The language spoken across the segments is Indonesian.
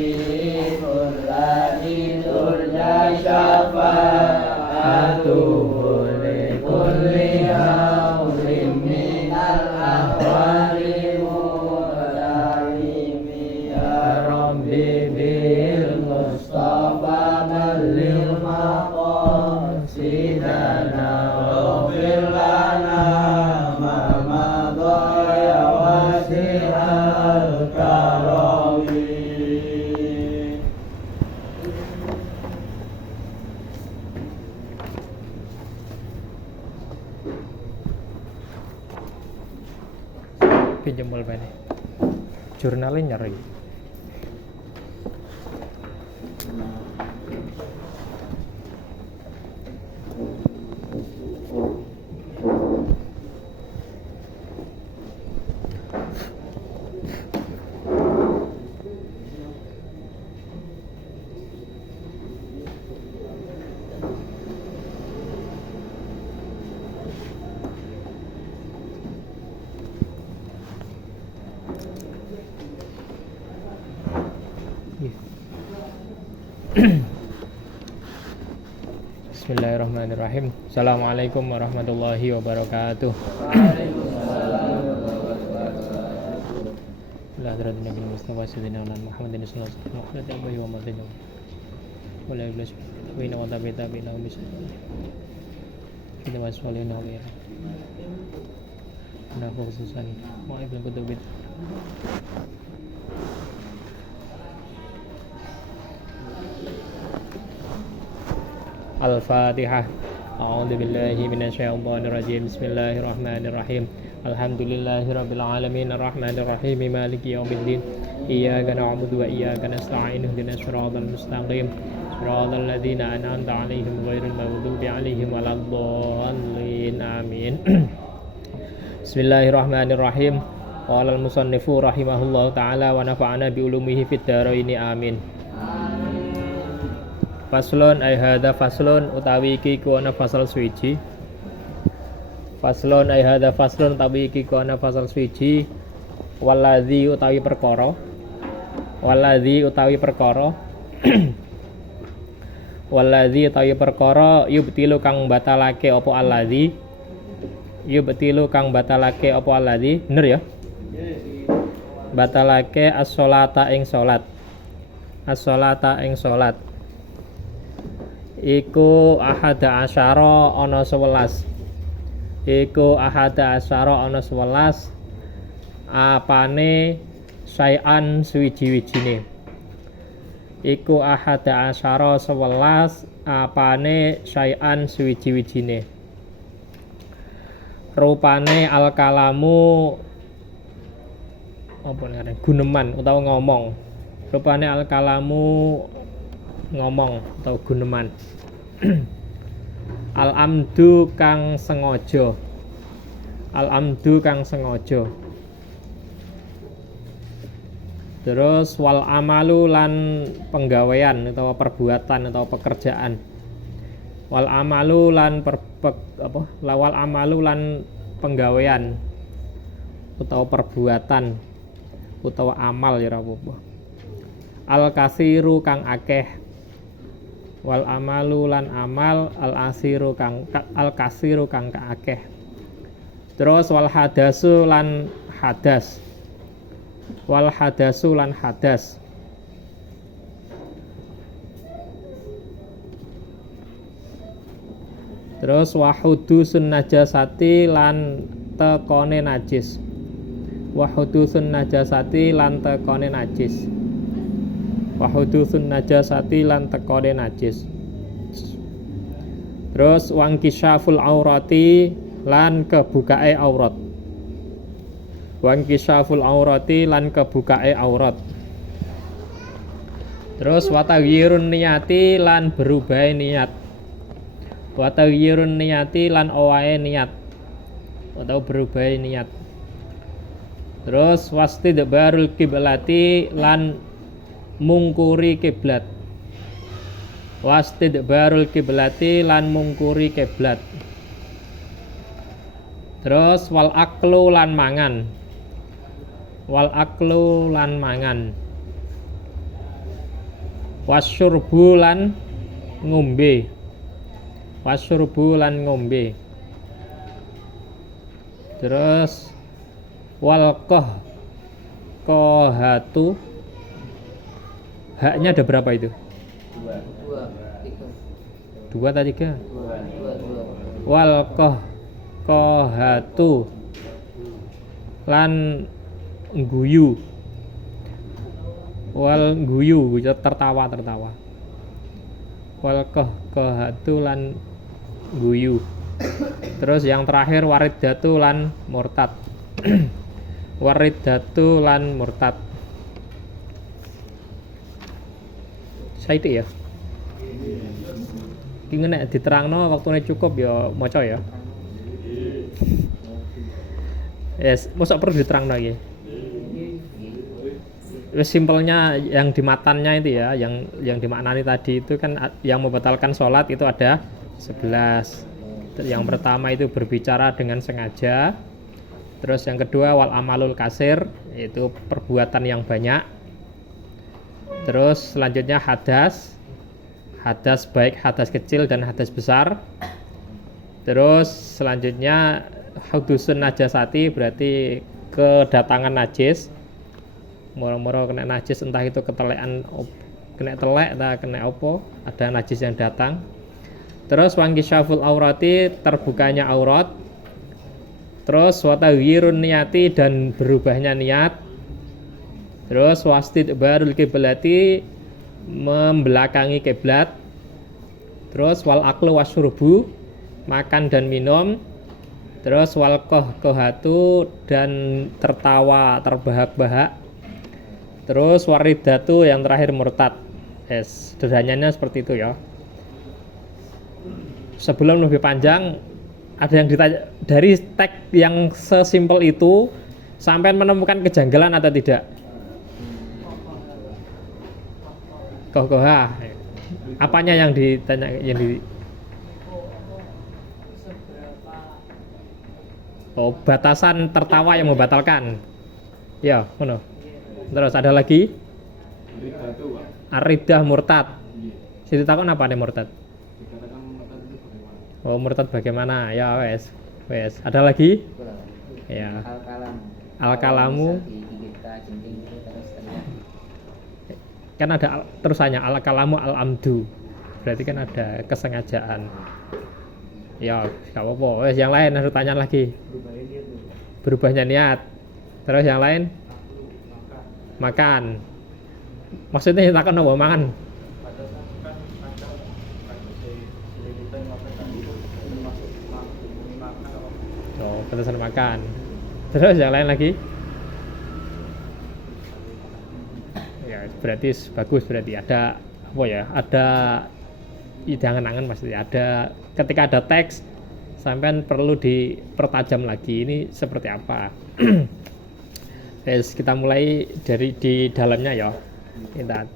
الذي ترجى شفاعته لكل هول من الأهوال مداوم يا ربي بالمصطفى بلغ مقاصدنا واغفر لنا ما مضى يا واسع الكرم. Pinjam pulpen jurnalnya nyari. Bismillahirrahmanirrahim. Assalamualaikum warahmatullahi wabarakatuh. La hadratin nabi Mustafa sayyidina Muhammadin sallallahu alaihi wa sallam. Wa la iblis wa inna wa tabita bina bisa. Kita waswalin nabi. Nah, khususan wa ibn kutubit. Al-Fatihah. A'udzu billahi minasyaitonir rajim. Bismillahirrahmanirrahim. Alhamdulillahirabbil alamin arrahmanir rahim maliki yaumiddin. Iyyaka na'budu wa iyyaka nasta'in ihdinas siratal mustaqim. Siratal ladzina an'amta 'alaihim ghairil maghdubi 'alaihim waladdallin. Amin. Bismillahirrahmanirrahim. Qala al-musannifu rahimahullahu ta'ala wa nafa'ana bi ulumihi fid dharain. Amin. Faslon ay hadza faslon utawi iki ku ana fasal suwiji. Faslon ay hadza faslon utawi iki ku ana fasal suwiji. Waladzi utawi perkara. Waladzi utawi perkara. Waladzi utawi perkara yubtilu kang batalake apa alladzi. Yubtilu kang batalake apa alladzi. Bener ya? Batalake as-sholata ing salat. As-sholata ing salat. Iku ahada asyara ana 11. Iku ahada asyara ana 11. Apane sayan suwiji-wijine. Iku ahada asyara 11. Apane sayan suwiji-wijine. Rupane al-kalamu apa ngaran guneman utawa ngomong. Rupane al-kalamu ngomong atau guneman. Al-amdu kang sengaja. Al-amdu kang sengaja. Terus wal amalu lan penggawean atau perbuatan atau pekerjaan. Wal amalu lan wal amalu lan penggawean utawa perbuatan utawa amal ya apa. Al kasiru kang akeh. Wal amalu lan amal al asiru kang al kasiru kang akeh. Terus wal hadasu lan hadas. Wal hadasu lan hadas. Terus wahudusun najasati lan tekone najis. Wahudusun najasati lan tekone najis. Wahudusun najasati lan tekone najis. Terus wangkisyaful aurati lan kebukae aurat. Wangkisyaful aurati lan kebukae aurat. Terus wataghyirun niyati lan berubah niat. Wataghyirun niyati lan owae niat atau berubah niat. Terus wastidbarul kiblati lan mungkuri kiblat. Wastidbarul kiblati lan mungkuri kiblat. Terus wal aklu lan mangan. Wal aklu lan mangan. Wasyurbu lan ngombe. Wasyurbu lan ngombe. Terus kohatu. Haknya ada berapa itu? Dua atau tiga? Kohatu lan guyu. Tertawa. Kohatu lan guyu. Terus yang terakhir waridatu lan murtad. Waridatu lan murtad. Saiki ya. Iki nek diterangno waktune cukup ya maca ya. Yes, mosok perlu diterangno iki. Wis simpelnya yang di matannya itu ya, yang dimaknani tadi itu kan yang membatalkan sholat itu ada 11. Yang pertama itu berbicara dengan sengaja. Terus yang kedua wal amalul kasir, itu perbuatan yang banyak. Terus selanjutnya hadas baik hadas kecil dan hadas besar. Terus selanjutnya hudusun najasati, berarti kedatangan najis. Moro-moro kena najis, entah itu ketelekan, kena telek atau kena apa, ada najis yang datang. Terus wangkisyaful aurati, terbukanya aurat. Terus wataghyirun niyati, dan berubahnya niat. Terus wastidbarul kiblati, membelakangi kiblat. Terus wal aklu wasyurbu, makan dan minum. Terus wal kohatu, dan tertawa terbahak-bahak. Terus waridatu, yang terakhir murtad. Sederhananya seperti itu ya. Sebelum lebih panjang, ada yang ditanya dari teks yang sesimpel itu sampai menemukan kejanggalan atau tidak? Koha. Apanya yang ditanya, batasan tertawa yang membatalkan. Ya, ngono. Terus ada lagi? Aridah murtad. Situ takon apa nih murtad? Oh, murtad bagaimana? Ya wes. Ada lagi? Ya. Al-kalamu. Kan ada terusannya al-kalamu al-amdu. Berarti kan ada kesengajaan. Ya, enggak apa-apa. Wes yang lain harus tanya lagi. Berubahnya niat. Terus yang lain? Makan. Maksudnya takon apa makan? Oh, batasan makan. Terus yang lain lagi? Ya, berarti bagus, berarti ada apa ya? Ada jangan-jangan pasti ada, ketika ada teks sampean perlu dipertajam lagi ini seperti apa. Kita mulai dari di dalamnya ya. Kita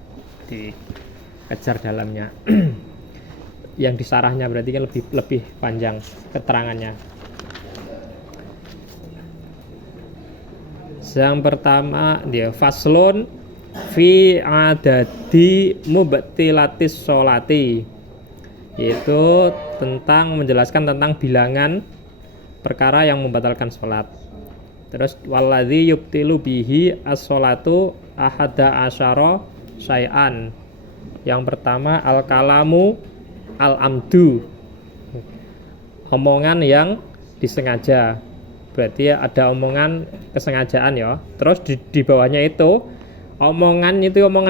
dikejar dalamnya. Yang disarahnya berarti kan lebih panjang keterangannya. Yang pertama dia faslun fi adadi mubtilatis sholati, yaitu tentang menjelaskan tentang bilangan perkara yang membatalkan sholat. Terus waladzi yubtilu bihi as-sholatu ahada asyara syai'an. Yang pertama al-kalamu al-amdu, omongan yang disengaja. Berarti ada omongan kesengajaan ya. Terus di bawahnya itu omongan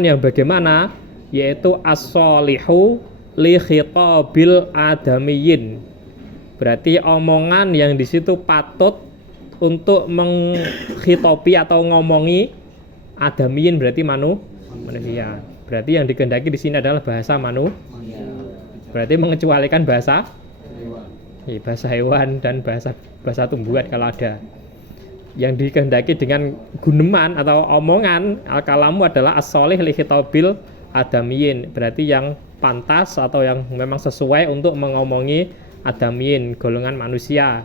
yang bagaimana? Yaitu as-sholihu li khitabil adamiyin. Berarti omongan yang di situ patut untuk menghitopi atau ngomongi adamiyin, berarti manusia. Berarti yang dikehendaki di sini adalah bahasa Berarti mengecualikan bahasa hewan dan bahasa tumbuhan kalau ada. Yang dikehendaki dengan guneman atau omongan al-kalamu adalah as-sholih li khitabil adamiyin. Berarti yang pantas atau yang memang sesuai untuk mengomongi adamiyin, golongan manusia.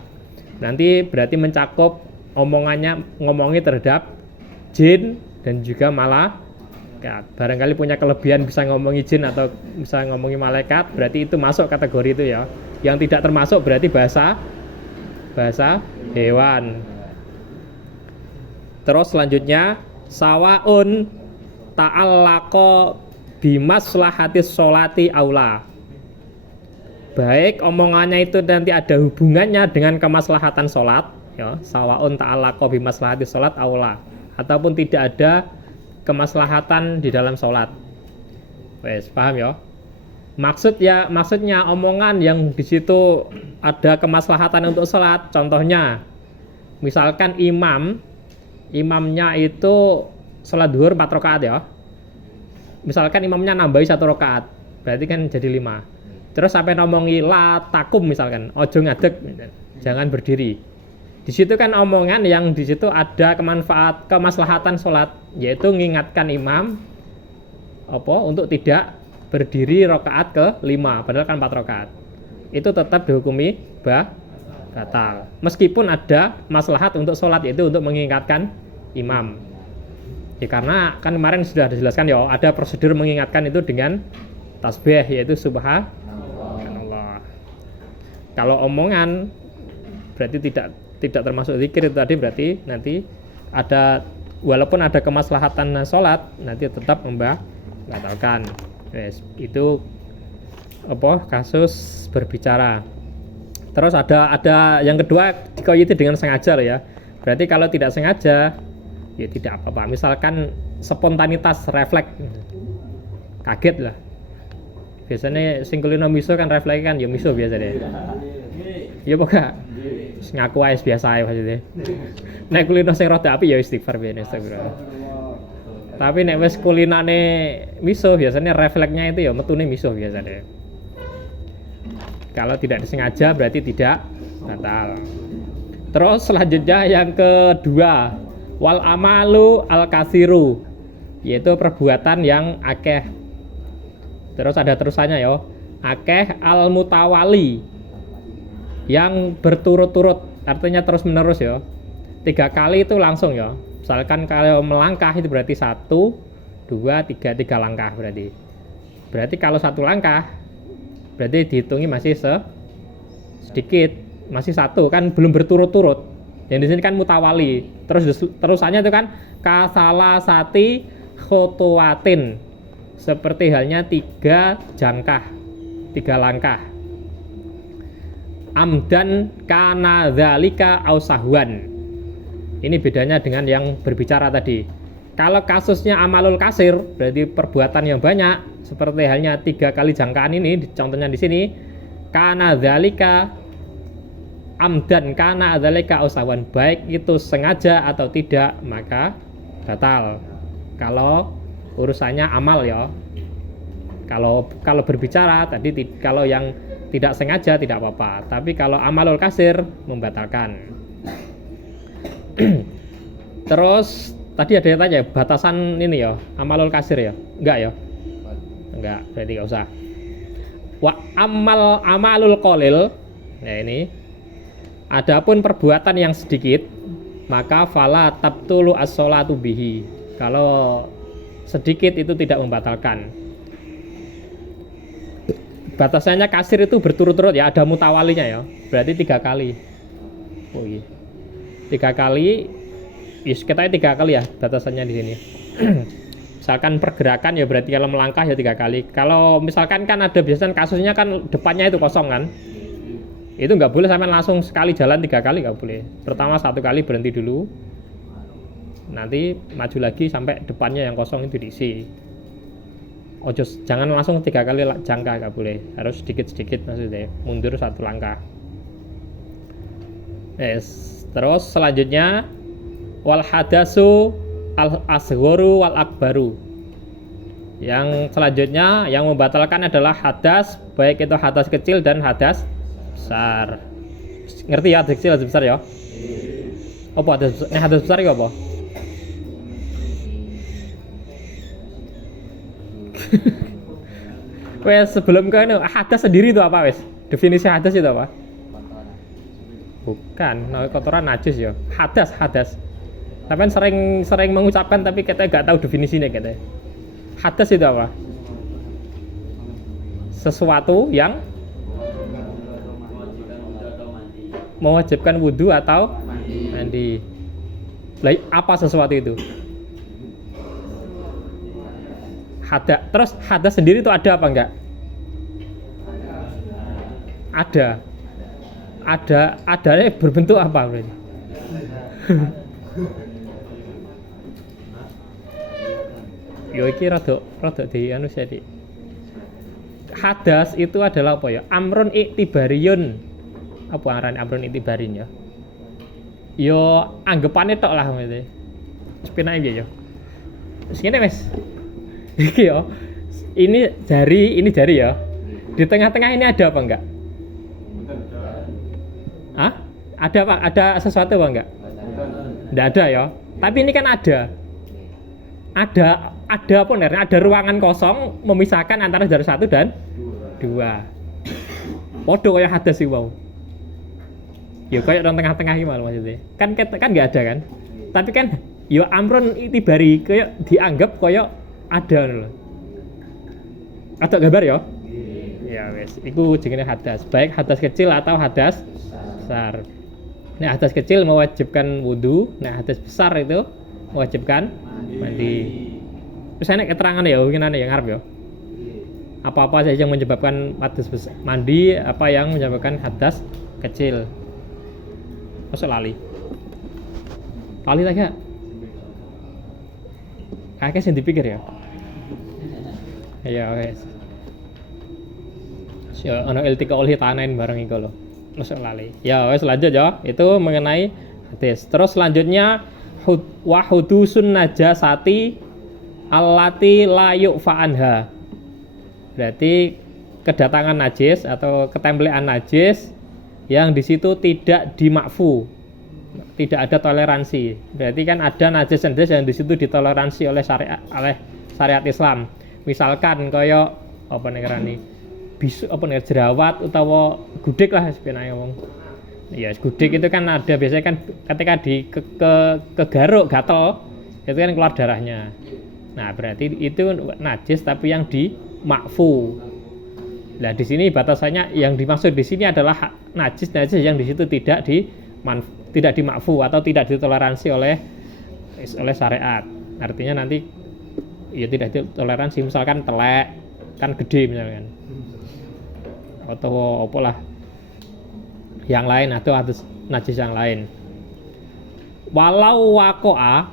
Nanti berarti mencakup ngomongi terhadap jin dan juga malaikat. Barangkali punya kelebihan bisa ngomongi jin atau bisa ngomongi malaikat, berarti itu masuk kategori itu ya. Yang tidak termasuk berarti bahasa hewan. Terus selanjutnya sawaun ta'allaqa bimaslahatis sholati aula. Baik omongannya itu nanti ada hubungannya dengan kemaslahatan sholat ya, sawaun ta'allaqa bimaslahatis sholat aula, ataupun tidak ada kemaslahatan di dalam sholat. Wes paham ya? Maksudnya omongan yang di situ ada kemaslahatan untuk sholat. Contohnya, misalkan imamnya itu sholat duhur 4 rakaat ya. Misalkan imamnya nambahi 1 rakaat, berarti kan jadi 5. Terus sampai ngomongi la takum misalkan, ojo ngadeg, jangan berdiri. Di situ kan omongan yang di situ ada kemaslahatan sholat, yaitu mengingatkan imam untuk tidak berdiri rakaat ke-5, padahal kan 4 rakaat. Itu tetap dihukumi batal. Meskipun ada maslahat untuk sholat, yaitu untuk mengingatkan imam. Ya karena kan kemarin sudah dijelaskan ya, ada prosedur mengingatkan itu dengan tasbih, yaitu subhanallah. Kalau omongan berarti tidak termasuk zikir itu tadi, berarti nanti ada, walaupun ada kemaslahatan sholat, nanti tetap membatalkan. Yes, itu kasus berbicara. Terus ada yang kedua dikoyiti dengan sengaja loh ya. Berarti kalau tidak sengaja ya tidak apa-apa. Misalkan spontanitas refleks, kaget lah. Biasanya sing kulino miso kan refleks kan ya miso biasa deh. Ya pokoknya ngaku aja biasa aja maksudnya. Nek kulino sing rada api ya istighfar biyen astagfirullah. Tapi nek wis kulinane miso biasanya refleksnya itu ya metune miso biasanya. Kalau tidak disengaja berarti tidak batal. Terus selanjutnya yang kedua, wal amalu al kasiru, yaitu perbuatan yang akeh. Terus ada terusannya ya, akeh al mutawali, yang berturut-turut, artinya terus menerus ya. 3 kali itu langsung ya. Misalkan kalau melangkah itu berarti 1, 2, 3 langkah berarti. Berarti kalau 1 langkah berarti dihitungi masih sedikit, masih 1 kan belum berturut-turut. Yang di sini kan mutawali. Terusannya itu kan kasala sati khotuwatin. Seperti halnya 3 langkah. Amdan kana dzalika ausahwan. Ini bedanya dengan yang berbicara tadi. Kalau kasusnya amalul kasir, berarti perbuatan yang banyak, seperti halnya 3 kali jangkaan ini, contohnya di sini, kana dzalika amdan kana dzalika usawan, baik itu sengaja atau tidak, maka batal. Kalau urusannya amal ya. Kalau berbicara tadi, kalau yang tidak sengaja tidak apa-apa, tapi kalau amalul kasir membatalkan. Terus tadi ada yang tanya batasan ini ya, amalul kasir ya? Enggak ya? Enggak, berarti enggak usah. Wa amalul qalil. Nah ini. Adapun perbuatan yang sedikit, maka fala tabtulu as-sholatu bihi. Kalau sedikit itu tidak membatalkan. Batasannya kasir itu berturut-turut ya, ada mutawalinya ya. Berarti 3 kali. Oh iya. 3 kali, kita 3 kali ya batasannya di sini. Misalkan pergerakan ya berarti kalau melangkah ya 3 kali. Kalau misalkan kan ada biasanya kasusnya kan depannya itu kosong kan, itu nggak boleh sampai langsung sekali jalan 3 kali, nggak boleh. Pertama 1 kali berhenti dulu, nanti maju lagi sampai depannya yang kosong itu diisi. Jangan langsung 3 kali jangka, nggak boleh. Harus sedikit-sedikit maksudnya, mundur 1 langkah. Yes. Terus selanjutnya wal hadasu al asgharu wal akbaru. Yang selanjutnya yang membatalkan adalah hadas, baik itu hadas kecil dan hadas besar. Ngerti ya, hadas kecil hadas besar ya? Apa hadas besar? Hadas besar ya apa? Wes sebelum ke hadas sendiri itu apa wes? Definisi hadas itu apa? Bukan, kotoran najis ya. Hadas. Tapi sering mengucapkan tapi kita nggak tahu definisinya kita. Hadas itu apa? Sesuatu yang mewajibkan wudu atau mandi. Lah apa sesuatu itu? Terus hadas sendiri itu ada apa enggak? Adanya berbentuk apa berarti? Yo iki rada di anu sedi. Hadas itu adalah apa ya? Amrun iktibariyun. Apa arane amrun iktibarin ya? Yo anggapane tok lah gitu. Sepinake piye yo? Wis ngene wis. Iki yo. Ini jari ya. Di tengah-tengah ini ada apa enggak? Hah? Ada apa? Ada sesuatu apa enggak? Enggak ada ya. Tapi ini kan ada apa nih? Ada ruangan kosong memisahkan antara jari 1 dan 2. Podo kayak hadas sih wow. Ya kayak orang tengah-tengah gimana maksudnya? Kan enggak ada kan? Tapi kan ya amrun itibari kayak dianggap kayak ada loh. Atau gambar ya? Ya wes, iku jenenge hadas. Baik hadas kecil atau hadas besar. Nah, hadas kecil mewajibkan wudu, nah hadas besar itu mewajibkan mandi. Terus enak keterangan ya, mungkin yang ngarep ya. Apa-apa saja yang menyebabkan hadas besar mandi, apa yang menyebabkan hadas kecil. Masuk lali. Lali tak ya? Kayaknya sih dipikir ya. Ya wes. Ya ana iltika oleh tanain bareng iku lho. Masuk lali. Ya wes lanjut ya. Itu mengenai hadis. Terus selanjutnya wa hudusun najasati allati la yu'fa anha. Berarti kedatangan najis atau ketempelean najis yang di situ tidak dimakfu. Tidak ada toleransi. Berarti kan ada najis-najis yang di situ ditoleransi oleh syariat Islam. Misalkan kaya apa nih kerani bisu apa nih jerawat utawa gudik lah sebenarnya ngomong. Ya gudik itu kan ada biasanya kan ketika di kegaruk gatel itu kan keluar darahnya. Nah berarti itu najis tapi yang dimakfu. Nah di sini batasannya yang dimaksud di sini adalah najis yang di situ tidak dimakfu atau tidak ditoleransi oleh syariat. Artinya nanti ya tidak ditoleransi, misalkan telek kan gede misalkan atau apalah yang lain atau hadis najis yang lain. Walau waqa'a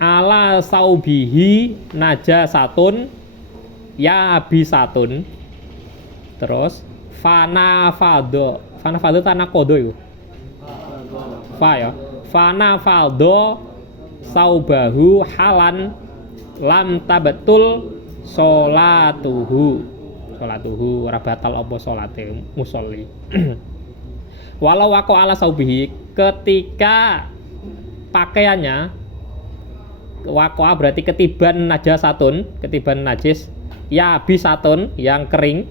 ala saubihi najasatun ya bisatun, terus fana fado tanah kodo itu fa ya fana fado saubahu halan lam tabatul sholatuhu ora batal apa salate musolli. Walau waqo ala saubihi, ketika pakaiannya waqo'a berarti ketiban najis ya bisatun yang kering,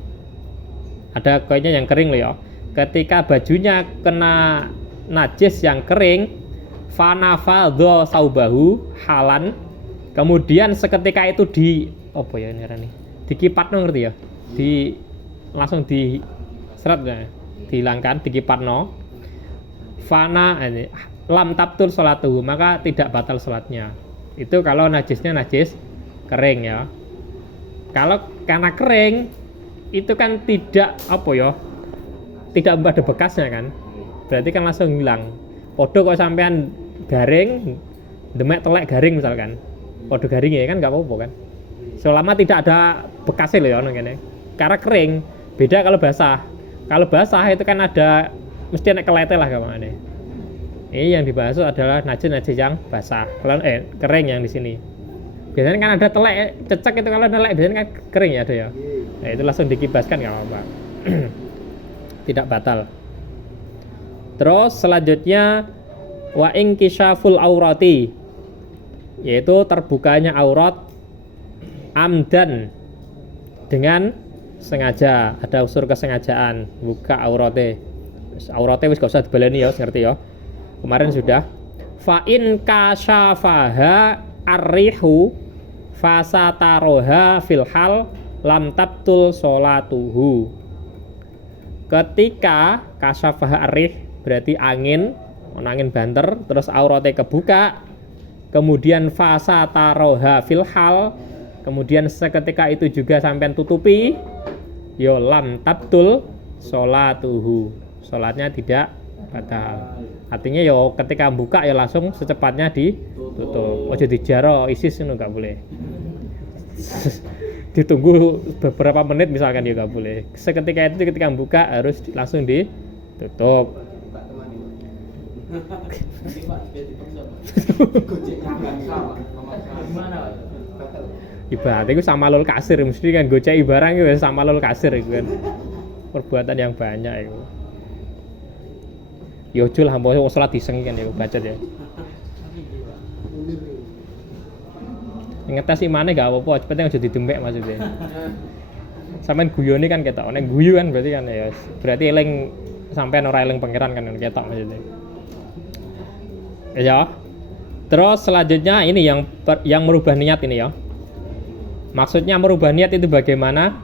ada koinnya yang kering loh ya. Ketika bajunya kena najis yang kering, fanafadho saubahu halan, kemudian seketika itu di apa ya ini rani dikipatno ngerti ya, langsung di seret ya, dihilangkan dikipatno fana ini lam tabtul sholatuhu, maka tidak batal sholatnya. Itu kalau najisnya najis kering ya. Kalau karena kering itu kan tidak apa ya, tidak ada bekasnya kan, berarti kan langsung hilang. Podo kok sampean garing demek telek garing misalkan, podo garing ya kan nggak apa-apa kan, selama tidak ada bekasnya loh ya ngene. Karena kering beda kalau basah. Kalau basah itu kan ada mesti ada kelete lah gamane. Ini yang dibahas adalah najis yang basah. Kalau kering yang di sini. Biasanya kan ada telek cecek itu, kalau telek biasanya kan kering ya ada ya. Nah, itu langsung dikibaskan enggak apa-apa. Tidak batal. Terus selanjutnya wa inkishaful aurati, yaitu terbukanya aurat amdan dengan sengaja, ada unsur kesengajaan buka auratnya wis gak usah dibaleni ya, ngerti ya. Kemarin sudah fa in kasyafaha arrihu fasataroha fil hal lam tabtul sholatuhu. Ketika kasyafah arih berarti angin banter terus aurate kebuka, kemudian fasataroha fil hal, kemudian seketika itu juga sampean tutupi, yo lam tabtul sholatuhu, sholatnya tidak batal. Artinya yo ketika buka ya langsung secepatnya ditutup. Ojo dijaro isis itu nggak boleh. Ditunggu beberapa menit misalkan ya nggak boleh. Seketika itu ketika buka harus langsung ditutup. Ibarat itu sama lol kasir, mesti kan gocek barang itu sama lol kasir itu kan. Perbuatan yang banyak itu. Yo jul hampa wong salat diseng kan ya bacot ya. Ngetes imane gak apa-apa, cepetnya aja didembek maksudnya. Sampeyan guyone kan ketok, nek guyu kan berarti kan ya berarti eling sampean ora eling pangeran kan ketok maksudnya. Ya. Terus selanjutnya ini yang merubah niat ini ya. Maksudnya merubah niat itu bagaimana?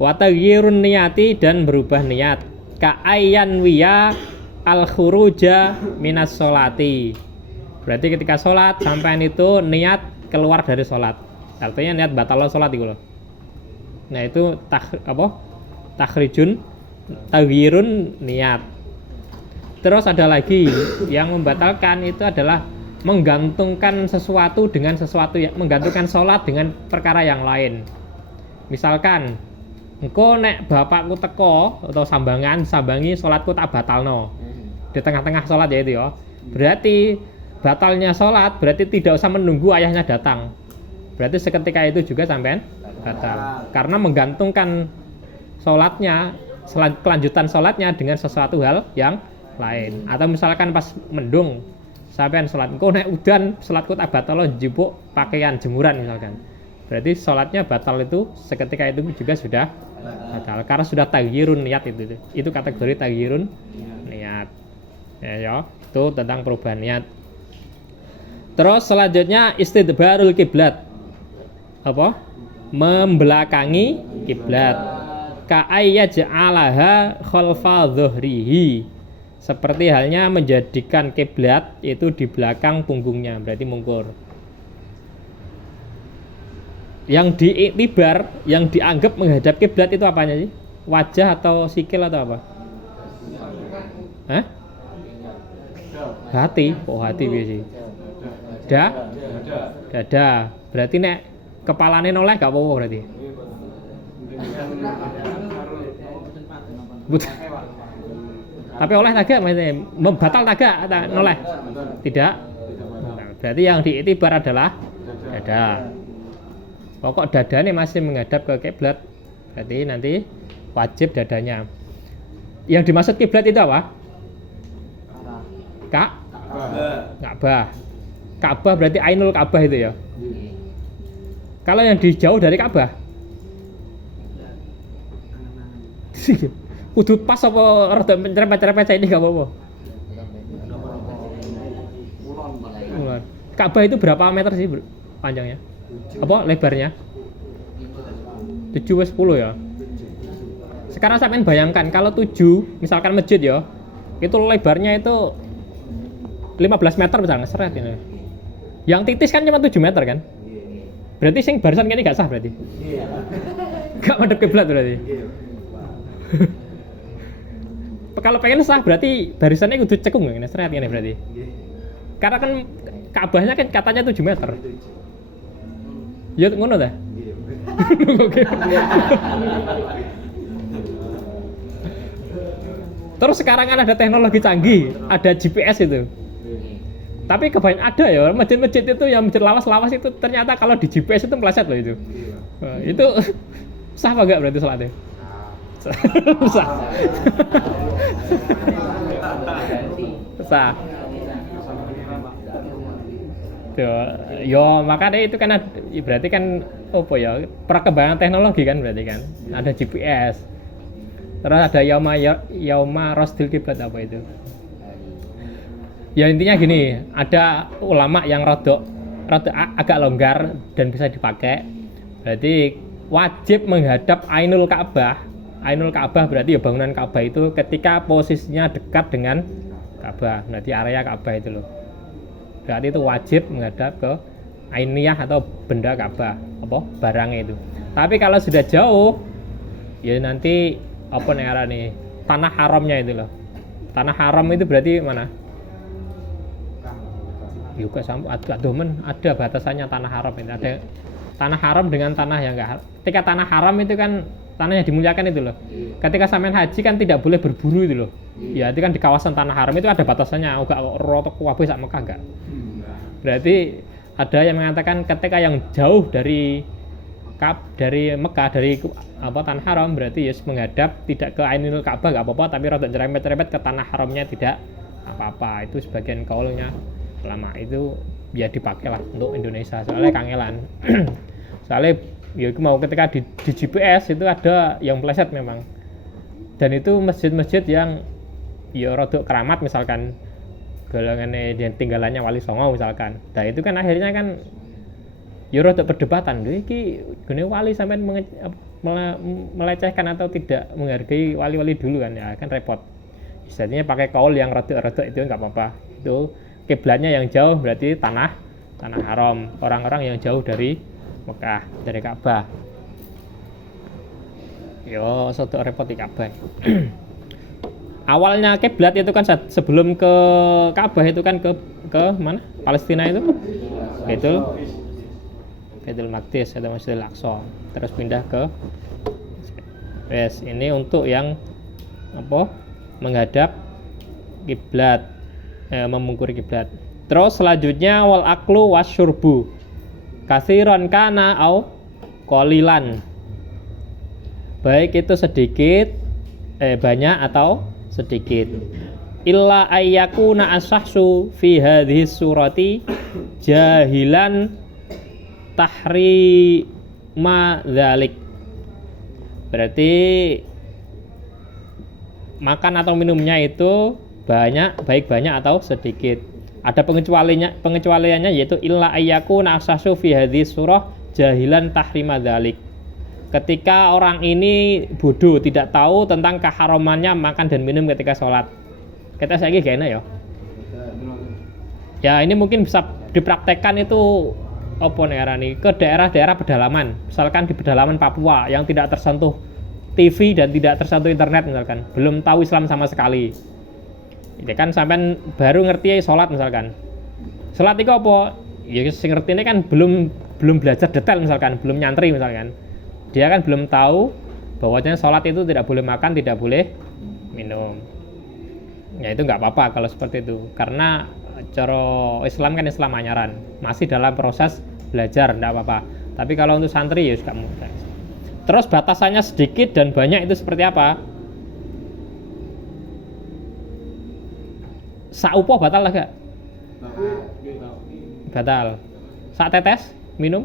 Wa taghyirun niyati dan berubah niat. Ka ayyan wiya al khuruja minas sholati. Berarti ketika sholat sampean itu niat keluar dari sholat, artinya niat batal sholat itu loh. Nah itu takhrijun taghyirun niat. Terus ada lagi yang membatalkan itu adalah menggantungkan sesuatu dengan sesuatu, yang menggantungkan sholat dengan perkara yang lain. Misalkan engko nek bapakku teko atau sambangi sholatku tak batalno di tengah-tengah sholat ya itu ya. Berarti batalnya sholat berarti tidak usah menunggu ayahnya datang. Berarti seketika itu juga sampean batal. Karena menggantungkan sholatnya, kelanjutan sholatnya dengan sesuatu hal yang lain. Atau misalkan pas mendung sampean sholat, engko nek udan sholatku tak batal njupuk pakaian jemuran misalkan. Berarti sholatnya batal itu seketika itu juga sudah batal. Karena sudah taghyirun niat itu. Itu kategori taghyirun niat. Ya, itu tentang perubahan niat. Terus selanjutnya istidbarul kiblat. Apa? Membelakangi kiblat. Ka ayyaj'alaha khalfa dhuhrihi. Seperti halnya menjadikan kiblat itu di belakang punggungnya, berarti mungkur. Yang diiktibar, yang dianggap menghadap kiblat itu apanya sih? Wajah atau sikil atau apa? Hah? Hati, kok hati biasa. Dada. Berarti nek kepalane noleh gak apa-apa berarti. Tapi oleh tagak maksudnya membatal tagak atau noleh? Tidak. Nah, berarti yang diiktibar adalah dada. Pokok dadanya masih menghadap ke kiblat. Berarti nanti wajib dadanya. Yang dimaksud kiblat itu apa? Ka'bah. Ka'bah berarti ainul Ka'bah itu ya. Kalau yang dijauh dari Ka'bah kudu pas apa rada cerepet-cerepet ini gak apa-apa. Ka'bah itu berapa meter sih panjangnya? Apa lebarnya? 7-10 ya. Sekarang sampean bayangkan kalau 7 misalkan masjid ya, itu lebarnya itu 15 meter misalnya seret ini. Yang titis kan cuma 7 meter kan? Berarti sing barisan kene gak sah berarti? Iya. Gak madhep kiblat berarti. Kalau pengen sah berarti barisannya kudu cekung ngene seret ngene berarti. Karena kan Ka'bahnya kan katanya 7 meter. Ya ngono ta? Oke. Terus sekarang kan ada teknologi canggih, ada GPS itu. Tapi kebanyakan ada ya, masjid-masjid itu yang masjid lawas-lawas itu ternyata kalau di GPS itu meleset loh itu. Itu sah apa enggak berarti sholatnya? Sah. Sah. Yo makanya itu kan berarti kan apa ya perkembangan teknologi kan berarti kan ada GPS. Terus ada yauma rasdil kiblat apa itu? Ya intinya gini, ada ulama yang rodok agak longgar dan bisa dipakai, berarti wajib menghadap Ainul Ka'bah. Ainul Ka'bah berarti ya bangunan Ka'bah itu ketika posisinya dekat dengan Ka'bah, berarti area Ka'bah itu loh. Berarti itu wajib menghadap ke ainiyah atau benda Ka'bah, apa barangnya itu. Tapi kalau sudah jauh, ya nanti apa nih tanah haramnya itu loh. Tanah haram itu berarti mana? Juga sama ada batasannya tanah haram itu. Ada tanah haram dengan tanah yang enggak. Ketika tanah haram itu kan tanah yang dimuliakan itu loh. Ketika sampean haji kan tidak boleh berburu itu loh. Ya itu kan di kawasan tanah haram itu ada batasannya. Enggak rotok kuwabe sak Mekah enggak. Berarti ada yang mengatakan ketika yang jauh dari Mekah, dari apa tanah haram, berarti ya menghadap tidak ke Ainul Ka'bah enggak apa-apa, tapi rada nyerempet-nyerempet ke tanah haramnya tidak apa-apa. Itu sebagian kaulnya ulama, itu ya dipakai lah untuk Indonesia soalnya kangelan. Soalnya ya mau ketika di GPS itu ada yang meleset memang, dan itu masjid-masjid yang ya rodok keramat misalkan golongannya yang tinggalannya Wali Songo misalkan. Nah itu kan akhirnya kan ya rodok perdebatan, iki gune wali sampean melecehkan atau tidak menghargai wali-wali dulu kan, ya kan repot. Istilahnya pakai kaul yang rodok-rodok itu nggak apa-apa. Itu kiblatnya yang jauh berarti tanah haram, orang-orang yang jauh dari Mekah, dari Ka'bah. Yo soto repot di Ka'bah. Awalnya kiblat itu kan sebelum ke Ka'bah itu kan ke mana? Palestina itu. Baitul Maqdis atau Masjidil Aqsa. Terus pindah ke ini untuk yang apa? Menghadap kiblat, memungkuri kiblat. Terus selanjutnya wal aklu wasyurbu kasiron kana au qalilan. Baik itu sedikit, banyak atau sedikit. Illa ayyakuna asahsu fi hadhihi surati jahilan tahrima dzalik. Berarti makan atau minumnya itu banyak, baik banyak atau sedikit. Ada pengecualiannya yaitu illa ayyakuna asahsu fi hadhihi surah jahilan tahrima dzalik. Ketika orang ini bodoh, tidak tahu tentang keharamannya makan dan minum ketika sholat. Kita saiki gak enak ya. Ya ini mungkin bisa dipraktekkan itu apa nih ke daerah-daerah pedalaman. Misalkan di pedalaman Papua yang tidak tersentuh TV dan tidak tersentuh internet misalkan, belum tahu Islam sama sekali. Itu kan sampean baru ngerti sholat misalkan. Sholat itu apa? Ya sing ngerti ini kan belum belajar detail misalkan, belum nyantri misalkan. Dia kan belum tahu bahwasanya sholat itu tidak boleh makan, tidak boleh minum. Ya itu nggak apa-apa kalau seperti itu, karena cara Islam kan Islam anyaran, masih dalam proses belajar, nggak apa-apa. Tapi kalau untuk santri ya suka mudah. Terus batasannya sedikit dan banyak itu seperti apa? Saupo batal lah gak? Batal. Sak tetes minum?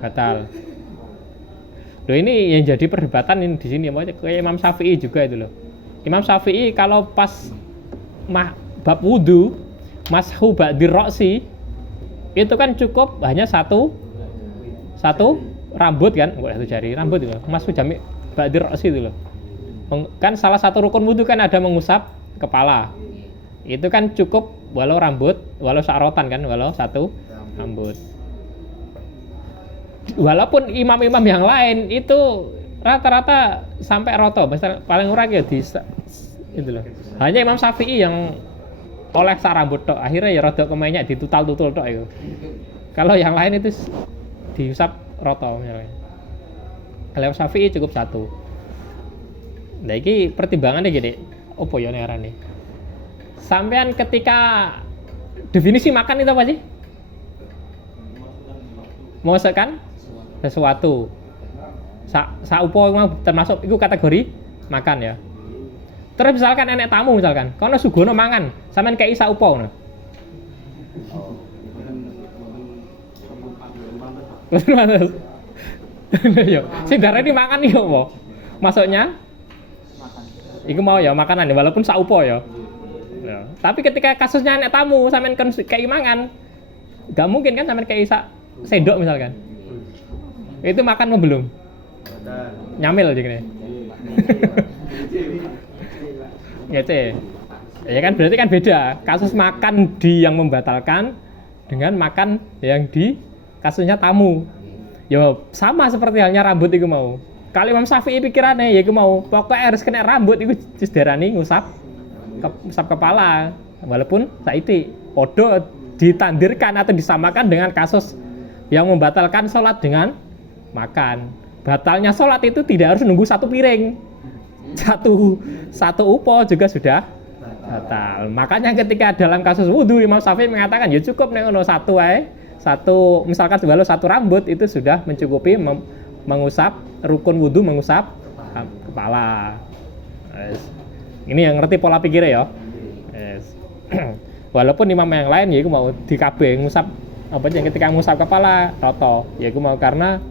Batal. Loh ini yang jadi perdebatan ini di sini, kayak Imam Syafi'i juga itu loh. Imam Syafi'i kalau pas bab wudu mashu ba'dir roksi itu kan cukup hanya satu rambut kan, enggak satu jari rambut itu, mashu jami ba'dir roksi itu loh. Kan salah satu rukun wudu kan ada mengusap kepala. Itu kan cukup walau rambut, walau sa'rotan kan, walau satu rambut. Walaupun imam-imam yang lain itu rata-rata sampai roto, paling murah ya di itu loh. Hanya Imam Syafi'i yang oleh sak rambut tok, akhirnya ya rada kemenyek ditutal-tutul tok itu. Kalau yang lain itu diusap roto misalnya. Kalau Syafi'i cukup satu. Nah ini pertimbangannya gini, opo ya nih? Sampean ketika definisi makan itu apa sih? Memasukkan sesuatu. Saupo termasuk itu kategori makan ya. Terus misalkan enek tamu misalkan, kono sugono mangan, sampean kei saupo ngono. Yo, sing darani makan iki opo? Maksudnya iku mau ya makanan ya, walaupun saupo ya. Ya. Tapi ketika kasusnya enek tamu sampean kei mangan, Gak mungkin kan sampean kayak sendok misalkan. Itu makan apa belum? Nyamil jadinya. Gitu. Ya kan berarti kan beda. Kasus makan di yang membatalkan dengan makan yang di kasusnya tamu. Yo sama seperti halnya rambut itu mau. Kalau Imam Syafi'i pikirannya ya iku mau pokoknya harus kena rambut itu diarani ngusap kepala. Walaupun saiki podo ditandirkan atau disamakan dengan kasus yang membatalkan sholat dengan makan. Batalnya sholat itu tidak harus nunggu satu piring. Satu upo juga sudah batal. Makanya ketika dalam kasus wudhu Imam Syafi'i mengatakan ya cukup nek ono satu ae. Satu misalkan sebalo satu rambut itu sudah mencukupi mengusap rukun wudhu mengusap kepala. Yes. Ini yang ngerti pola pikirnya ya. Yes. Walaupun imam yang lain ya mau di KB ngusap apa aja ketika ngusap kepala roto ya mau karena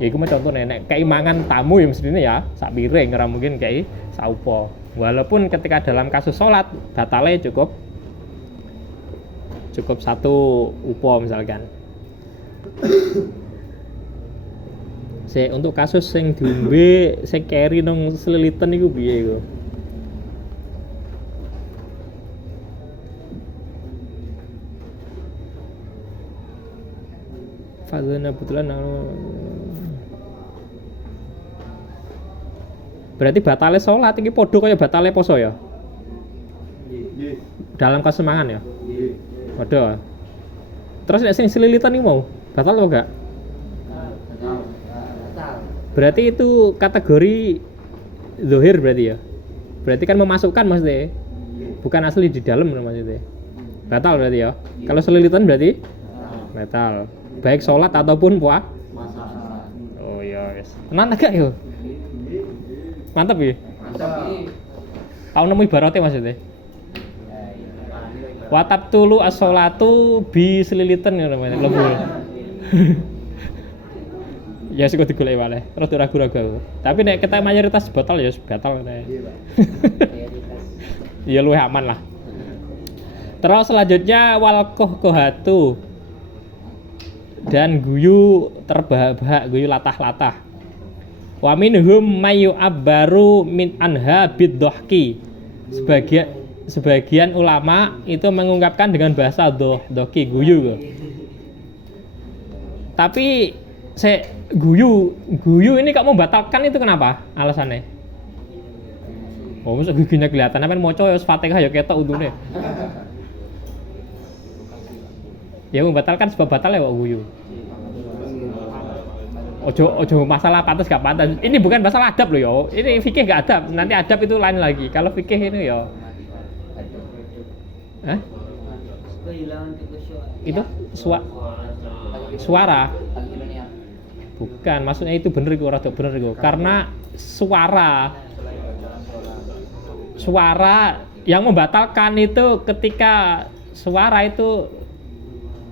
ya mau contoh nenek keimangan tamu yang mestinya ya sak piring ora mungkin kayak saupo. Walaupun ketika dalam kasus sholat batalnya cukup satu upo misalkan. Untuk kasus yang diombe saya carry nang selilitan iku piye iku? Fadzana betulan berarti batalnya sholat ini podo kaya batalnya poso ya? Dalam kasus mangan ya? Podo. Terus nek sing selilitan iki mau batal apa enggak? Berarti itu kategori zahir berarti ya? Berarti kan memasukkan maksudnya bukan asli di dalam maksudnya batal berarti ya? Kalau selilitan berarti batal baik sholat ataupun puasa. Oh iya yes. Tenan agak yo mantap ya? Tahu nemu ibaratnya maksudnya watab tulu as-sholatu bi selilitan ya namanya lebur. Ya sih kok digoleki wae. Rada ragu-ragu aku. Tapi nek kita mayoritas batal ya batal nek. Ya luwih aman lah. Terus selanjutnya wal kohatu dan guyu terbahak-bahak, guyu latah-latah. Wa minhum mayu abbaru min anha biddohki. Sebagian ulama itu mengungkapkan dengan bahasa dohki guyu. Tapi guyu ini kok membatalkan itu kenapa? Alasannya? Oh, masa giginya kelihatan apa moco ya Fatihah ya ketok untune. Ya membatalkan sebab batal ya kok guyu. Ojo masalah pantas gak pantas. Ini bukan masalah adab loh yo. Ini fikih gak adab. Nanti adab itu lain lagi. Kalau fikih ini yo. Hah? Itu suara. Bukan, maksudnya itu bener iku rada bener iku. Karena suara yang membatalkan itu ketika suara itu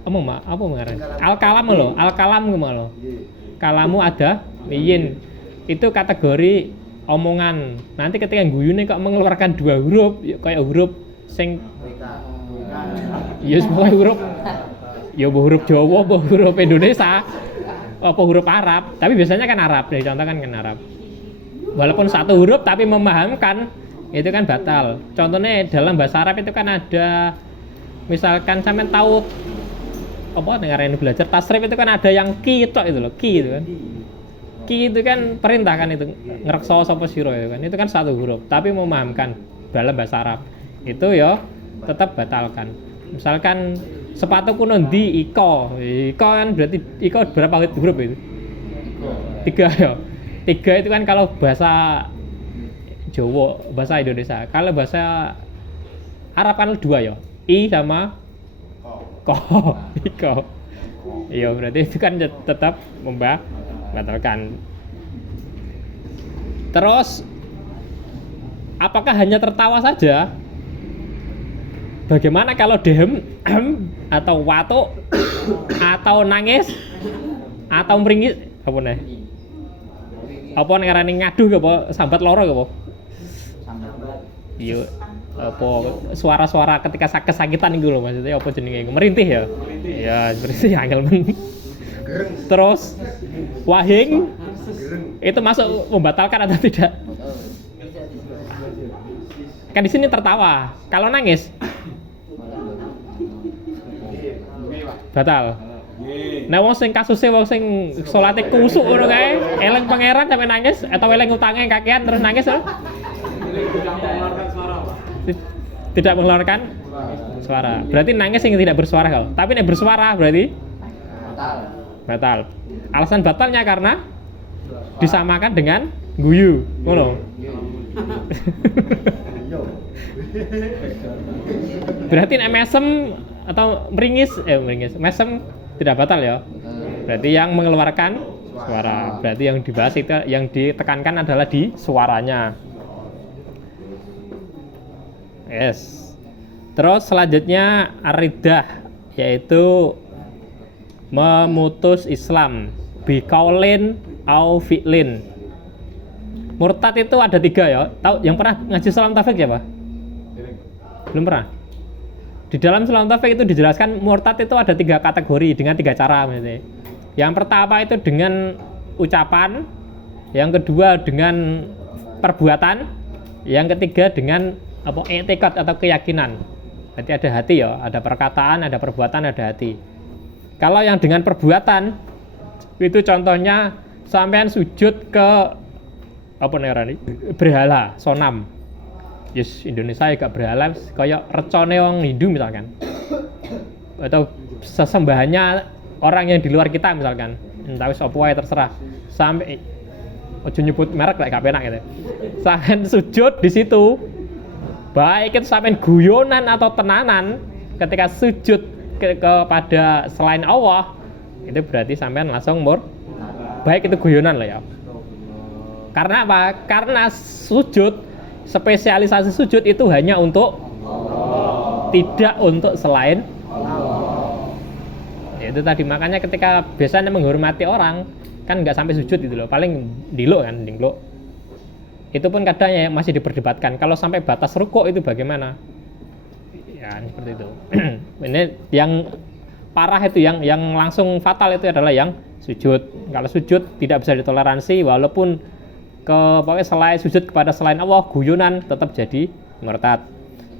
apa mengarang? Al-kalam loh. Kalamu ada miyin. Itu kategori omongan. Nanti ketika guyune kok mengeluarkan dua huruf kayak huruf sing ya semua huruf. Ya huruf Jawa, huruf Indonesia. Apa huruf Arab, tapi biasanya kan Arab, dicontohkan kan Arab. Walaupun satu huruf tapi memahamkan itu kan batal. Contohnya dalam bahasa Arab itu kan ada misalkan sampean tahu apa dengarin belajar tasrif itu kan ada yang ki tok itu loh, ki itu kan. Ki itu kan perintah kan itu ngrekso sapa sira itu kan. Itu kan satu huruf tapi memahamkan dalam bahasa Arab. Itu ya tetap batalkan. Misalkan sepatuku nondi iko kan berarti iko berapa huruf itu? 3 ya. 3 itu kan kalau bahasa Jawa, bahasa Indonesia. Kalau bahasa Arab kan 2 ya. I sama ko. Iko. Iya berarti itu kan tetap membatalkan. Terus apakah hanya tertawa saja? Bagaimana kalau dehem atau watuk atau nangis atau meringis apa nih? Apa ngarani ngaduh apa sambat loro apa? Iya. apa suara-suara ketika kesakitan iku lho maksudnya apa jenenge merintih ya. Ya merintih angel men. Terus wahing itu masuk membatalkan atau tidak? Kan di sini tertawa. Kalau nangis batal. Nah wong sing kasuse wong sing salate kusuk ngono kae, eling pangeran sampe nangis atau eling utange kakean terus nangis lho? Tidak mengeluarkan suara. Berarti nangis yang tidak bersuara kalau. Tapi nek bersuara berarti batal. Alasan batalnya karena disamakan dengan guyu, ngono. Berarti nek mesem atau meringis, mesem tidak batal ya. Berarti yang mengeluarkan suara. Berarti yang dibahas itu yang ditekankan adalah di suaranya. Yes. Terus selanjutnya aridah yaitu memutus Islam biqaulin au fi'lin. Murtad itu ada 3 ya. Tahu yang pernah ngaji salam taufik ya, Pak? Belum pernah. Di dalam salam taufik itu dijelaskan murtad itu ada 3 kategori dengan 3 cara maksudnya. Yang pertama itu dengan ucapan, yang kedua dengan perbuatan, yang ketiga dengan apa i'tiqad atau keyakinan. Berarti ada hati ya, ada perkataan, ada perbuatan, ada hati. Kalau yang dengan perbuatan itu contohnya sampean sujud ke apa nih berhala, sonam. Yes, Indonesia juga berhala kayak recone wong Hindu misalkan. Atau sesembahannya orang yang di luar kita misalkan. Entah wis apa wae terserah. Sampai ojo nyebut merek lek gak penak gitu. Sampean sujud di situ. Baik itu sampean guyonan atau tenanan ketika sujud kepada selain Allah itu berarti sampean langsung baik itu guyonan lah ya. Karena apa? Karena sujud, spesialisasi sujud itu hanya untuk tidak untuk selain ya itu tadi makanya ketika biasanya menghormati orang kan nggak sampai sujud gitu loh, paling diluk kan, diluk. Itu pun kadang ya masih diperdebatkan. Kalau sampai batas rukuk itu bagaimana? Ya seperti itu. Ini yang parah itu yang langsung fatal itu adalah yang sujud. Kalau sujud tidak bisa ditoleransi walaupun pokoknya selain sujud kepada selain Allah guyonan tetap jadi murtad.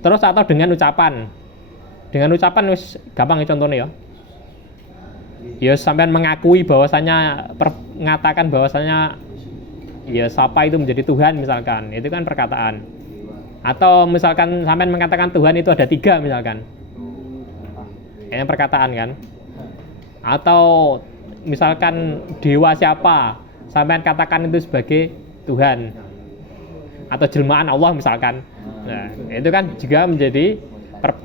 Terus atau dengan ucapan. Dengan ucapan wis gampang contohnya ya. Ya sampean mengakui bahwasanya mengatakan bahwasanya ya siapa itu menjadi Tuhan misalkan, itu kan perkataan. Atau misalkan sampean mengatakan Tuhan itu ada 3 misalkan. Ini perkataan kan. Atau misalkan dewa siapa, sampean katakan itu sebagai Tuhan. Atau jelmaan Allah misalkan. Nah, itu kan juga menjadi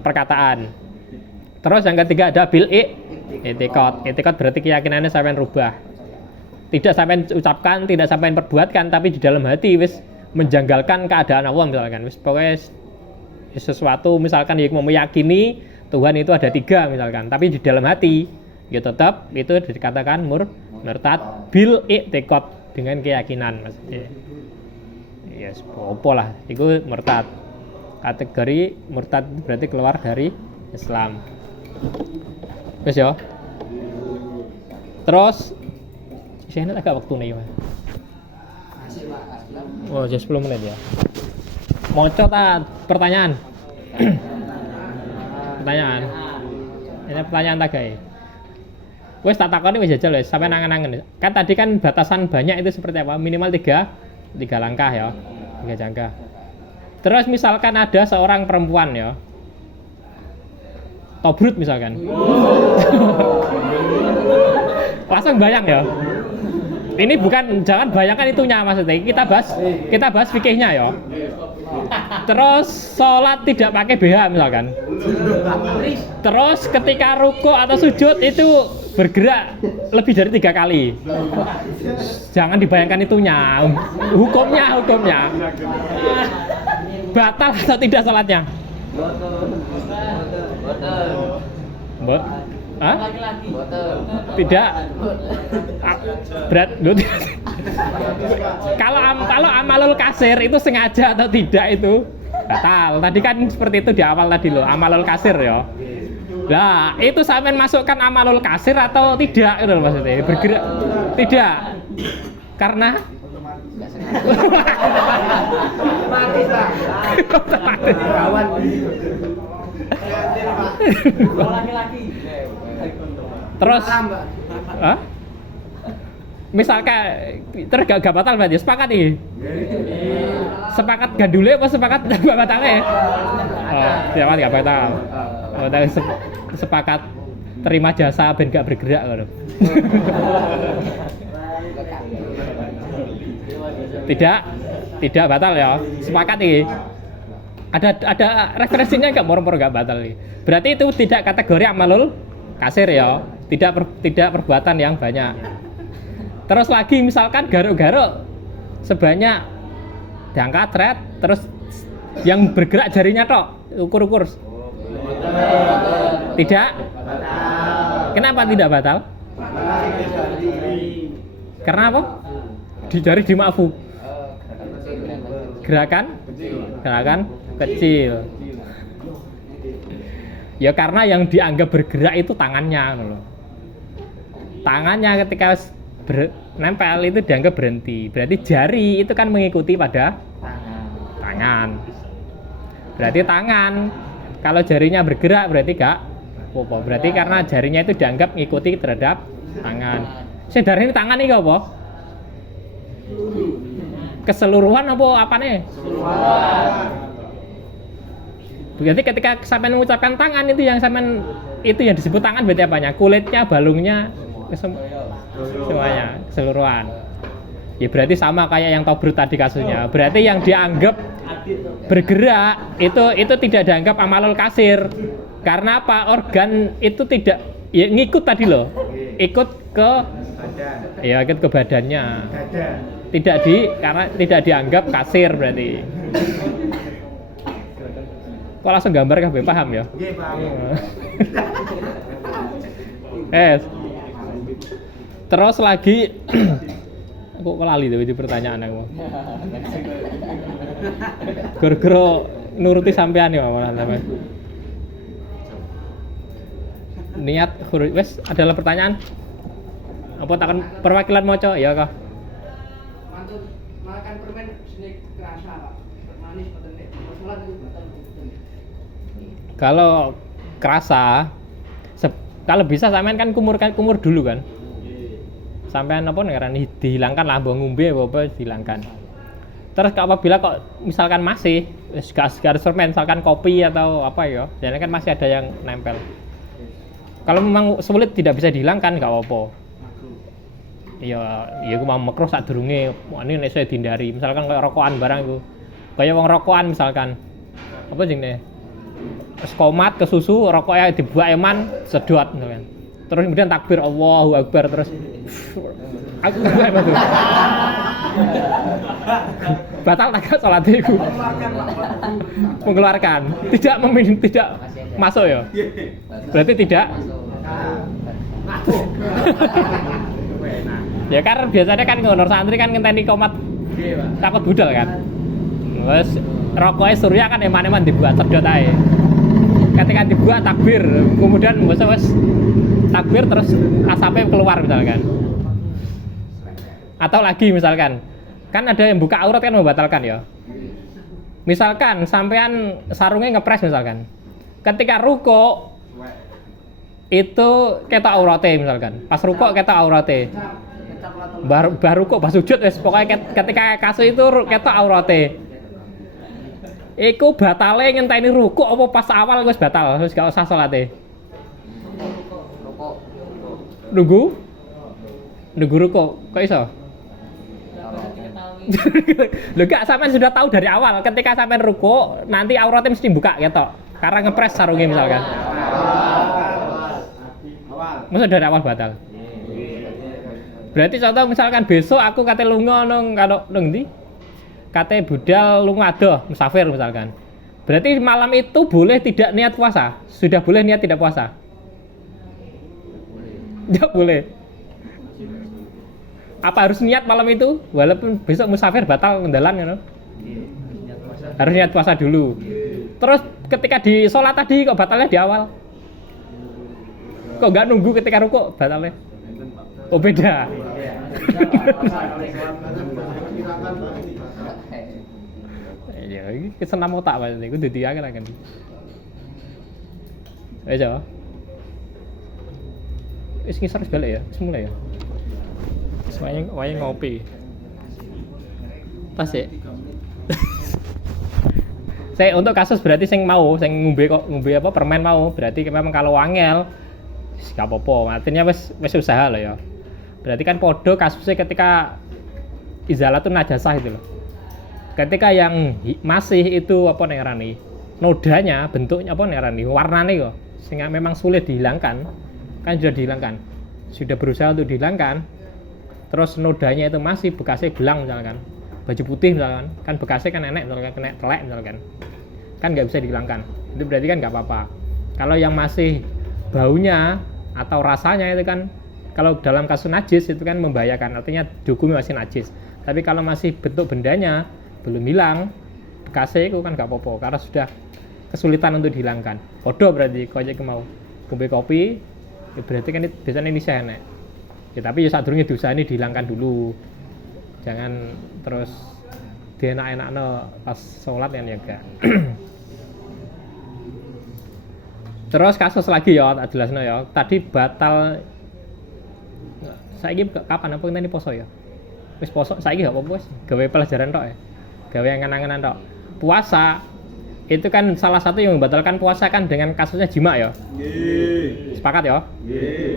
perkataan. Terus yang ketiga ada bil i'tiqad. I'tiqad berarti keyakinannya sampean rubah. Tidak sampai ucapkan, tidak sampai perbuatkan, tapi di dalam hati wis menjanggalkan keadaan Allah misalkan. Wis pokoknya sesuatu misalkan yang meyakini Tuhan itu ada 3 misalkan, tapi di dalam hati ya tetap itu dikatakan murtad bil i'tiqad dengan keyakinan maksudnya. Ya apa lah, itu murtad. Kategori murtad berarti keluar dari Islam. Wis ya. Terus saya ini agak waktu nih, Mas. Oh, jadi 10 menit ya. Mau coba pertanyaan. Pertanyaan. Ini pertanyaan tak guys. Wes tak takoni wis jajal wis sampai nangan-nangan. Kan tadi kan batasan banyak itu seperti apa? Minimal 3 langkah ya. 3 jangka. Terus misalkan ada seorang perempuan ya. Tobrut misalkan. Langsung bayang ya. Ini bukan, jangan bayangkan itunya maksudnya. Kita bahas fikihnya ya. Terus sholat tidak pakai BH misalkan. Terus ketika ruku atau sujud itu bergerak lebih dari 3 kali. Jangan dibayangkan itunya. Hukumnya. Batal atau tidak sholatnya? Batal. Hah? Tidak. Berat. Kalau amalul kasir itu sengaja atau tidak itu batal. Tadi kan seperti itu di awal tadi loh, amalul kasir ya. Lah, itu sampean masukkan amalul kasir atau tidak gitu loh maksudnya. Bergerak tidak. Karena Mati Pak. Kawan. Laki-laki. Terus Hah? Misalkan terus gak batal berarti sepakat nih. Sepakat gandule apa sepakat gak batalnya? Oh, sepakat gak batal. Oh, tapi sepakat terima jasa ben gak bergerak loh. Tidak batal ya. Sepakat nih. Ada referensinya nggak moro-moro nggak batal nih. Berarti itu tidak kategori amalul kasir ya. Tidak perbuatan yang banyak. Terus lagi misalkan garuk-garuk sebanyak diangkat thread terus yang bergerak jarinya tok ukur-ukur. Tidak. Kenapa tidak batal? Karena apa? Di jari dimaafu. Gerakan kecil. Ya karena yang dianggap bergerak itu tangannya loh. Tangannya ketika nempel itu dianggap berhenti. Berarti jari itu kan mengikuti pada tangan. Berarti tangan. Kalau jarinya bergerak berarti gak apa. Berarti karena jarinya itu dianggap mengikuti terhadap tangan. Sedar ini tangan ini apa? Keseluruhan apa nih? Berarti ketika sampean mengucapkan tangan itu yang sampean itu yang disebut tangan berarti apanya? Kulitnya, balungnya, semuanya, keseluruhan. Ya berarti sama kayak yang tobrut tadi kasusnya. Berarti yang dianggap bergerak itu tidak dianggap amalul kasir. Karena apa? Organ itu tidak ya ngikut tadi loh. Ikut ke badannya. Karena tidak dianggap kasir berarti. Kok langsung gambar kabeh paham ya? Nggih, paham. Terus lagi aku lali tuh itu pertanyaan aku. Gara-gara nuruti sampean ya malah sampean. Niat wes adalah pertanyaan. Apa takkan perwakilan moco ya kah? Mantun makan permen sini kerasa Pak. Manis boten nek. Salat itu batal boten. Kalau kerasa kalau bisa sampean kan kumur dulu kan. Sampean apa ngarani dihilangkan lah mbok ngombe apa dihilangkan. Terus apabila kok misalkan masih gas fermen misalkan kopi atau apa ya, jadi kan masih ada yang nempel. Kalau memang sulit tidak bisa dihilangkan enggak apa-apa. Ya aku mau makruh sadurunge ini nek saya dihindari. Misalkan kayak rokokan barang itu. Kayak wong rokokan misalkan. Apa jenenge? Wis komat ke susu, rokoknya dibuak eman sedot misalkan. Terus kemudian takbir Allahu Akbar terus aku batal tak salat iku. Mengeluarkan. Tidak masuk ya. Berarti tidak. Ya karena biasanya kan honor santri kan ngenteni komat takut budal kan. Terus rokoknya surya kan eman-eman dibuat sedot ae. Ketika dibuat takbir, kemudian wes takbir terus asapnya keluar misalkan. Atau lagi misalkan, kan ada yang buka aurat kan membatalkan ya. Misalkan sampean sarungnya ngepres misalkan. Ketika ruko itu ketok aurate misalkan. Pas ruko ketok aurate. Baru kok pas sujud wis pokoknya ketika kasus itu ketok aurate. Iku batale ngenteni rukuk apa pas awal wis batal, wis gak usah salate. Nunggu rukuk, kok iso? Lho gak sampean sudah tahu dari awal ketika sampean rukuk nanti auratnya mesti buka ketok. Karena ngepres sarungnya misalkan. Masa dari awal batal. Berarti contoh misalkan besok aku kate lunga nang ndi? Kate budal lunga adoh musafir misalkan. Berarti malam itu boleh tidak niat puasa? Sudah boleh niat tidak puasa? Tidak boleh. Apa harus niat malam itu? Walaupun besok musafir batal ngendalan ya. Harus niat puasa dulu. Terus ketika di sholat tadi kok batalnya di awal? Kok nggak nunggu ketika rukuk batalnya? Oh beda. Ya ini kesenam otak Mas, iku dadi akan. Ayo. Wis ngisor balik ya, wis mulai ya. Semuanya wayang ngopi. Pas ya. Saya untuk kasus berarti sing ngombe apa permen mau, berarti memang kalau wangel gak apa-apa, artinya wis usaha lah ya. Berarti kan podo kasusnya ketika izalatun najasah itu loh. Ketika yang masih itu apa nerani, nodanya bentuknya apa nerani, warnanya kok sehingga memang sulit dihilangkan, kan sudah dihilangkan, sudah berusaha untuk dihilangkan, terus nodanya itu masih bekasnya belang misalkan, baju putih misalkan, kan bekasnya kan enek misalkan, kena telek misalkan, kan nggak bisa dihilangkan, itu berarti kan nggak apa-apa. Kalau yang masih baunya atau rasanya itu kan, kalau dalam kasus najis itu kan membahayakan, artinya hukumnya masih najis. Tapi kalau masih bentuk bendanya belum hilang, bekasnya itu kan nggak apa-apa, karena sudah kesulitan untuk dihilangkan. Podo berarti kau aja mau ngombe kopi, ya berarti kan biasanya ini saya enak. Ya tapi ya saat durungnya dosa ini dihilangkan dulu, jangan terus dienak-enakno pas sholat kan ya enggak. Terus kasus lagi ya, tak jelasno ya. Tadi batal. Saiki kapan apa ngene poso ya? Wis poso saiki gak apa-apa wis, gawe pelajaran tok ya. Gawe angan-anganan tok. Puasa itu kan salah satu yang membatalkan puasa kan dengan kasusnya jima ya. Nggih. Sepakat ya? Nggih.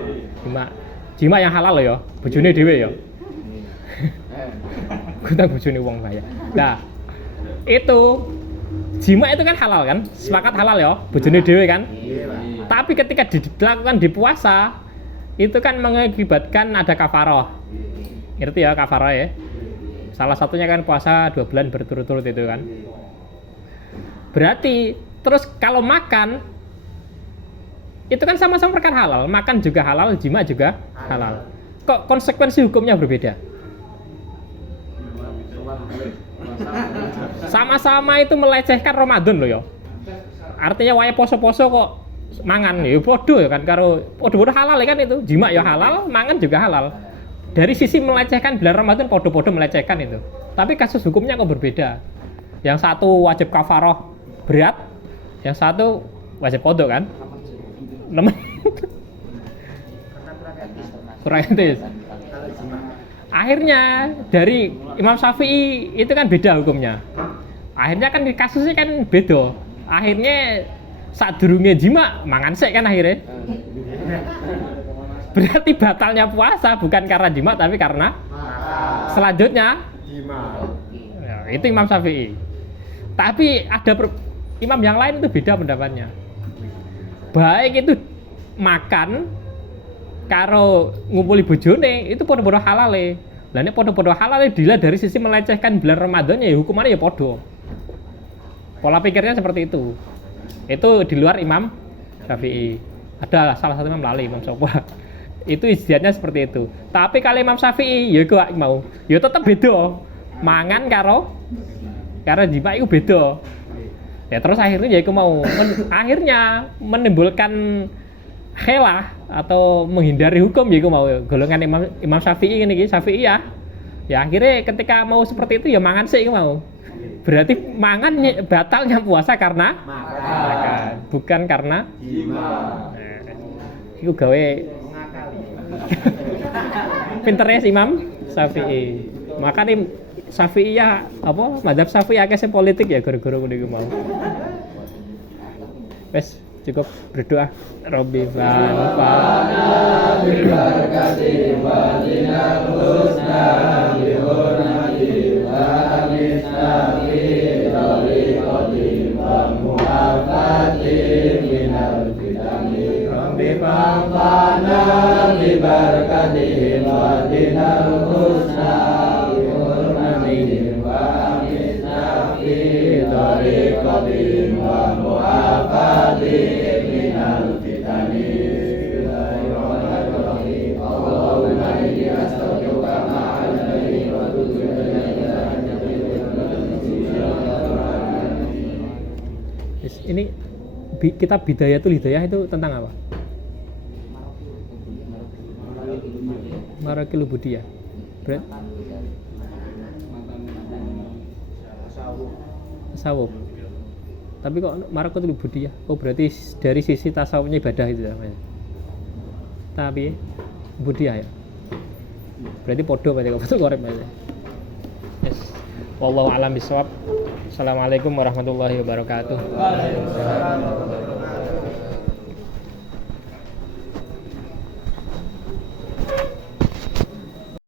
Jima yang halal ya, bojone dhewe ya. Kita bojone wong kaya. Nah, itu jima itu kan halal kan? Sepakat halal ya, bojone dhewe kan? Tapi ketika dilakukan di puasa itu kan mengakibatkan ada kafaroh. Ngerti ya kafaroh ya? Salah satunya kan puasa 2 bulan berturut-turut itu kan. Berarti terus kalau makan itu kan sama-sama perkara halal, makan juga halal, jima juga halal. Kok konsekuensi hukumnya berbeda? Sama-sama itu melecehkan Ramadan loh ya. Artinya waya poso-poso kok mangan ya podo ya kan, karo podo-podo halal ya kan itu. Jima ya halal, mangan juga halal. Dari sisi melecehkan bulan Ramadan podo-podo melecehkan itu. Tapi kasus hukumnya kok berbeda. Yang satu wajib kafaroh berat, yang satu wajib kodok kan? Kurang etis. Akhirnya dari Imam Syafi'i itu kan beda hukumnya. Akhirnya kan kasusnya kan beda. Akhirnya saat durungnya jima mangan sek kan akhirnya. Berarti batalnya puasa bukan karena jima tapi karena selanjutnya jima. Ya, itu Imam Syafi'i. Tapi ada imam yang lain itu beda pendapatnya. Baik itu makan karo ngumpuli bojone itu podo-podo halale. Lah nek podo-podo halale dilihat dari sisi melecehkan bulan Ramadan ya hukumannya ya podo. Pola pikirnya seperti itu. Itu di luar Imam Syafi'i. Ada salah satu imam lali, Imam Sopo. Itu ijtihadnya seperti itu. Tapi kalau Imam Syafi'i ya kok mau, ya tetap beda. Mangan karo jima itu beda. Ya terus akhirnya ya aku mau akhirnya menimbulkan khilaf atau menghindari hukum ya aku mau golongan Imam Syafi'i ini Syafi'i ya. Ya akhirnya ketika mau seperti itu ya mangan sih aku mau. Berarti mangan batalnya puasa karena makan, bukan karena jima. Iku gawe pinternya Imam Syafi'i. Makanya Syafi'i ya apa mazhab Syafi'i akeh sing politik ya gara-gara ngono iku mau. Wes cukup berdoa. Robbi fa'ana bi barakati fadilal husna bi hurmati wa amistafi tariqati wa mu'afati minal fitani. Robbi fa'ana bi barakati fadilal husna tariqatin wa mu'afatin minal fitani. Allahumma inni as'aluka ma'al ini kitab Bidayatul Hidayah itu tentang apa? Marakil Ubudiyah. Tasawuf. Tapi kok Marakil Ubudiyah? Oh berarti dari sisi tasawufnya ibadah itu namanya. Tapi Ubudiyah ya. Berarti podo berarti kok betul korek berarti. Yes. Wallahu a'lam bishawab. Assalamualaikum warahmatullahi wabarakatuh.